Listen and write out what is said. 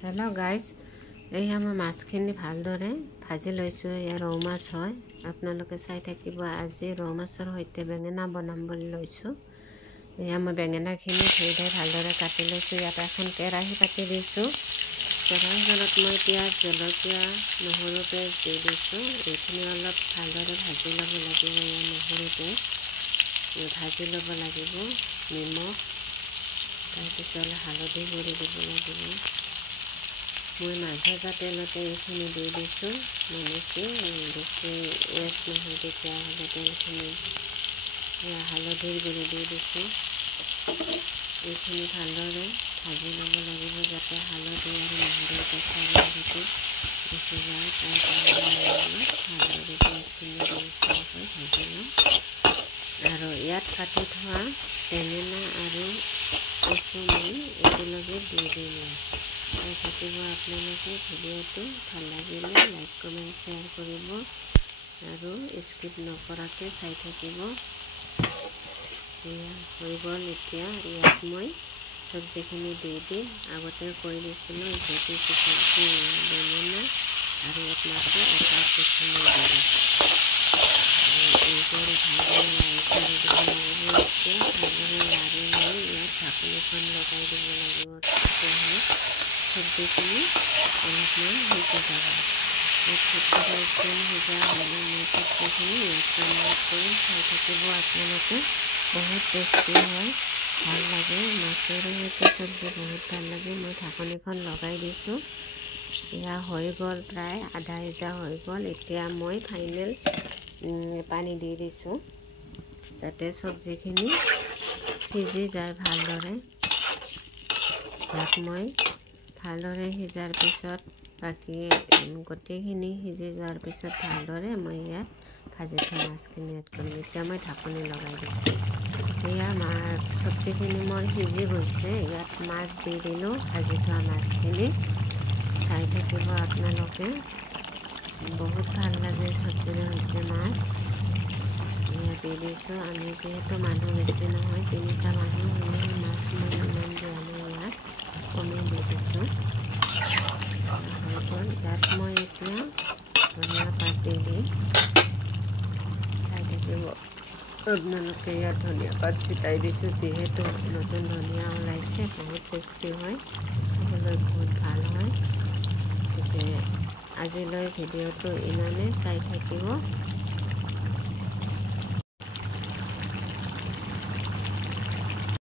Hello guys एया मैं माछखिनि भालदरे भाजी lasso. या रौ माछ হয় आपनालोके চাই থাকিব। আজি रौ माछৰ সৈতে বেঙেনা বনাম বুলি লৈছো। এয়া মই বেঙেনাখিনি ধুই ভালদৰে কাটি লৈছো। ইয়াত এখন কেৰাহী পাতি দিছো। কেৰাহীখনত মই পিঁয়াজ, জলকীয়া, নহৰু পেষ্ট দি দিছো। এইখিনি অলপ ভালদৰে ভাজি ল'ব লাগিব। নহৰু পেষ্ট ভাজি ল'ব লাগিব। নিমখ তাৰপিছত হালধি গুড়ি দিব লাগিব। মই মাছ ভজা তেলতে এইখিনি দি দিছোঁ। মানে কি বেছি ৱেষ্ট নহয়, তেতিয়াহ'লে তেলখিনি হালধিৰ গুড়ি দি দিছোঁ। এইখিনি ভালদৰে ভাজি ল'ব লাগিব যাতে হালধি আৰু নহৰুৰ কেঁচা গন্ধটো গুচি যায়। তাৰ কাৰণে ভালদৰে পেষ্টখিনি ভাজি ল'ম। আৰু ইয়াত কাটি থোৱা বেঙেনা আৰু কচু মই একেলগে দি দিম। চাই থাকিব আপোনালোকে। ভিডিঅ'টো ভাল লাগিলে লাইক কমেণ্ট শ্বেয়াৰ কৰিব আৰু স্কিপ নকৰাকৈ চাই থাকিব। এয়া হৈ গ'ল। এতিয়া ইয়াত মই চব্জিখিনি দি দিম। আগতে কৈ দিছিলোঁ যিহেতু চব্জি বেঙেনা আৰু ইয়াত মাত্ৰ এটা কচু মই দি দিছোঁ। এইদৰে ভালদৰে লাৰি চাৰি দিব লাগিব। এতিয়া ভালদৰে লাৰি লৈ ইয়াত ঢাকনিখন লগাই দিব লাগিব। তেতিয়াহ'লে চব্জিখিনি অলপমান সিজি যাব। ইয়াত 50% সিজা হ'লে মই চব্জিখিনি ইয়াত কমপ্লিট কৰিম। চাই থাকিব আপোনালোকে। বহুত টেষ্টি হয়, ভাল লাগে। মাছেৰে সৈতে চব্জি বহুত ভাল লাগে। মই ঢাকনিখন লগাই দিছোঁ। এয়া হৈ গ'ল, প্ৰায় আধা সিজা হৈ গ'ল। এতিয়া মই ফাইনেল পানী দি দিছোঁ যাতে চব্জিখিনি সিজি যায় ভালদৰে। ইয়াত মই ভালদৰে সিজাৰ পিছত বাকী গোটেইখিনি সিজি যোৱাৰ পিছত ভালদৰে মই ইয়াত ভাজি থোৱা মাছখিনি এড কৰিম। এতিয়া মই ঢাকনি লগাই দিছোঁ। এয়া চব্জিখিনি মোৰ সিজি গৈছে। ইয়াত মাছ দি দিলোঁ, ভাজি থোৱা মাছখিনি। চাই থাকিব আপোনালোকে। বহুত ভাল লাগে চব্জিৰ সৈতে মাছ। ইয়াত দি দিছোঁ। আমি যিহেতু মানুহ বেছি নহয়, 3টা মানুহ, সেয়েহে মাছ মই ইমান দিয়া নাই, ইয়াত কমেই দি দিছোঁ। হৈ গ'ল। ইয়াত মই এতিয়া ধনিয়া পাত দি দিম। চাই থাকিব আপোনালোকে। ইয়াত ধনিয়া পাত ছিটাই দিছোঁ। যিহেতু নতুন ধনিয়া ওলাইছে, বহুত টেষ্টি হয়, খাবলৈ বহুত ভাল হয়। গতিকে আজিলৈ ভিডিঅ'টো ইমানেই। চাই থাকিব।